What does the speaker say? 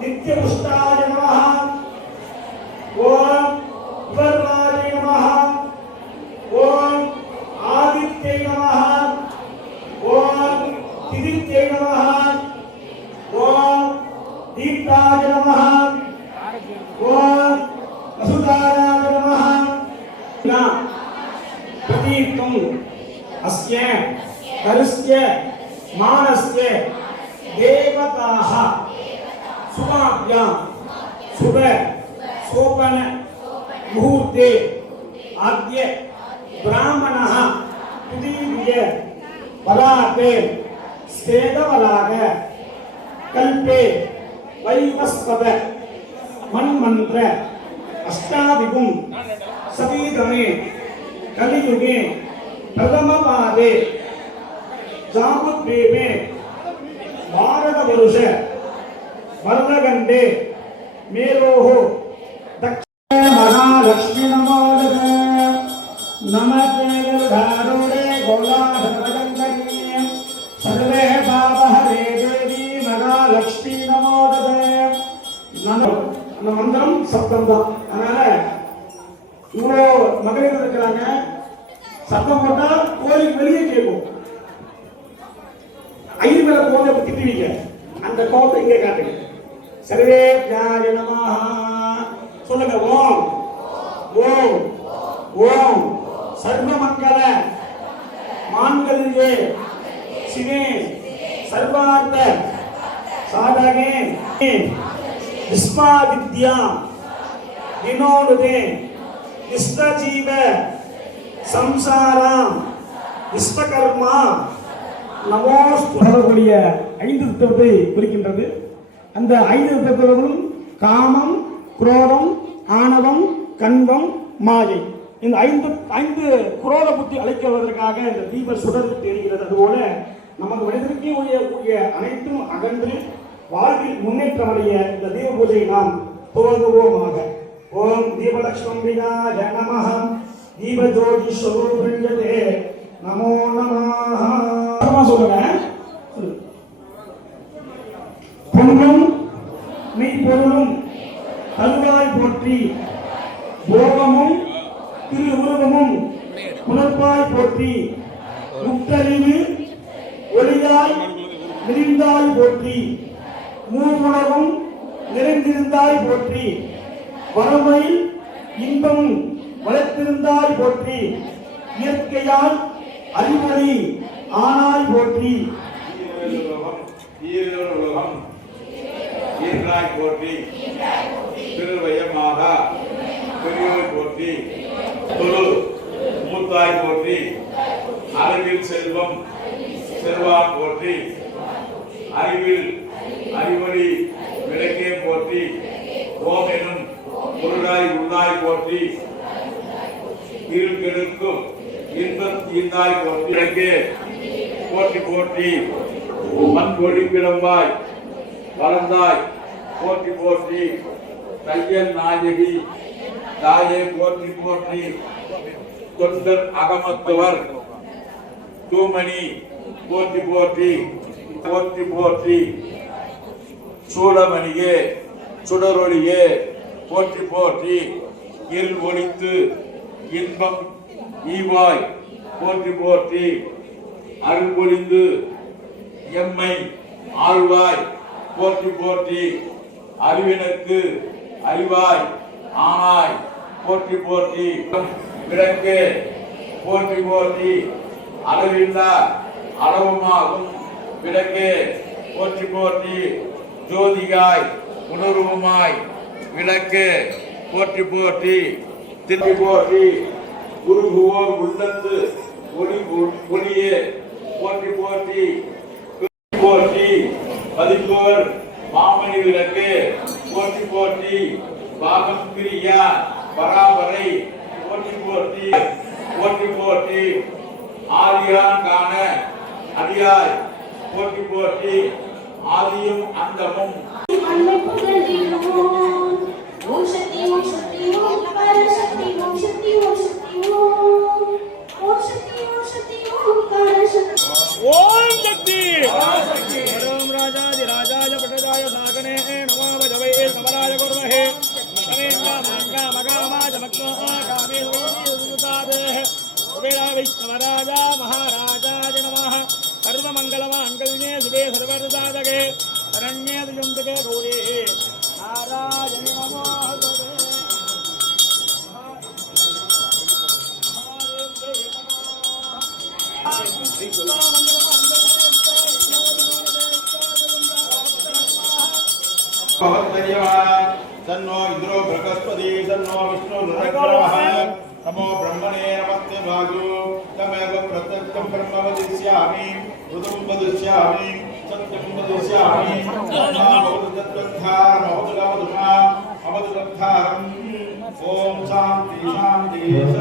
नित्य पुष्टाय नमः। ओम वर्णाय नमः। ओम आदित्य नमः। ओम तिदित्य नमः। ओम दीप्ताय नमः। ओम वसुधाराय नमः। ना प्रतीकं अस्य करस्य मानस्य, देवताः। शुभाभ्यां शुभ सोपन, मुहूर्ते, आद्य, ब्राह्मणः तुदीर्य वराते स्वेदवलाग, कल्पे वैवस्पद मन्मन्त्र, अष्टादिगुं सतीतमे कलियुगे, प्रथमपादे, जामुद्वीपे भारतवर्ष वर्णगण्डे मेरोः दक्षिण महालक्ष्मी नमोदक नमस्ते गरुडारूढे गोलाधरगङ्गणे सर्वे पापहरे देवी महालक्ष्मी नमोदक நம்ம அந்த மந்திரம் சப்தம் தான் அதனால இவ்வளோ மகளிர் இருக்கிறாங்க சத்தம் போட்டா கோயிலுக்கு வெளியே கேட்கும் ஐந்து மேல கோதை திட்டுவீங்க அந்த கோபத்தை இங்கே காட்டுங்க சர்வே நமஹ சொல்லுங்க ஓம். ஓம். ஓம். சர்வ மங்கள மாங்கல்யே சிவே சர்வார்த்த. சாதகே. விஸ்வாதித்யா வினோடுதே விஸ்வஜீவ சம்சாரம். விஸ்வகர்மா. நமோஸ்து. ஐந்து தத்துவத்தை குறிக்கின்றது. அந்த ஐந்து தத்துவங்களும் காமம் குரோதம் ஆணவம் கண்பம் மாயை. இந்த ஐந்து ஐந்து குரோத புத்தி அழைக்குவதற்காக இந்த தீப சுடர் தெரிகிறது. அதுபோல நமக்கு மனிதனுக்கே உரிய உரிய அனைத்தும் அகன்று வாழ்வில் முன்னேற்றமடைய இந்த தீப பூஜை நாம் துவங்குவோமாக. ஓம் தீபலக்ஷ்மம்பிகாய நமஹ. தீபஜோதி ஸ்வரூபிரியதே நமோ நமாக சொல்லுங்க. பொன்னும் மெய்ப்பொருளும் கல்வாய் போற்றி போகமும் திரு உருவமும் புலப்பாய் போற்றி முத்தறிவு ஒளியாய் விரிந்தாய் போற்றி மூவுணவும் நிறைந்திருந்தாய் போற்றி வறுமை இன்பம் வளர்த்திருந்தாய் போற்றி இயற்கையால் அறிவொளி ஆனாய் போற்றி உலகம் உலகம் ஈன்றாய் போற்றி. திருவயமாக. பெரியோய் போற்றி குரு மூத்தாய் போற்றி அறிவில் செல்வம். செல்வா போற்றி. அறிவில் அறிவொளி விளக்கே போற்றி. ஓமெனும் பொருளாய் உள்ளாய் போற்றி. இருக்கெடுக்கும் இன்பம் ஈந்தாய் போற்றி. விளக்கே. போற்றி போற்றி. மண் ஒளி பிறம்பாய் வளர்ந்தாய் போற்றி போற்றி. தையல் நாயகி. தாயே போற்றி போற்றி. தொண்டர் அகமத்துவர். தூமணி போற்றி போற்றி. போற்றி போற்றி. சூடமணியே சுடரொழியே போற்றி போற்றி. இல் ஒழித்து இன்பம் ஈவாய் போற்றி போற்றி. அருள் பொழிந்து எம்மை ஆழ்வாய். போற்றி போற்றி அறிவினக்கு அறிவாய் ஆனாய் போற்றி போற்றி. விளக்கு போற்றி போற்றி. அளவில்லா அளவுமாகும். விளக்கு போற்றி போற்றி. ஜோதிகாய் உணர்வுமாய் விளக்கு போற்றி போற்றி. திருப்பி போற்றி. குருகுவோர் உள்ளத்து ஒளி ஒளியே போற்றி போற்றி போற்றி. பதிப்போர் மாமணி விளக்கு. போட்டி போட்டி பாகம் பிரியா பராபரை. போட்டி போட்டி போட்டி போட்டி ஆதியான் காண அடியாய். போட்டி போட்டி ஆதியும் அந்தமும். அன்னை புகழ்ந்திடுவோம். ஓம் சக்தி ஓம் சக்தி ஓம் பரசக்தி ஓம் சக்தி ஓம் சக்தி కుబేరా వైష్ణవరాజా మహారాజాయ నమః. సర్వమంగళమాంగళ్యే శివే సర్వరదాదగే శరణ్యే దుజంతకే గౌరే. నారాయణ ఇంద్రో బృహస్పతి సన్నో విష్ణు నరకరవః नमो ब्रह्मणे नमस्ते भागो तमेव प्रत्यक्षं ब्रह्म वदिष्यामि ऋतुं वदिष्यामि सत्यं वदिष्यामि भवतु तत्त्वद्धारमवतु अवतु तद्धारम् ॐ शान्ति शान्ति शान्ति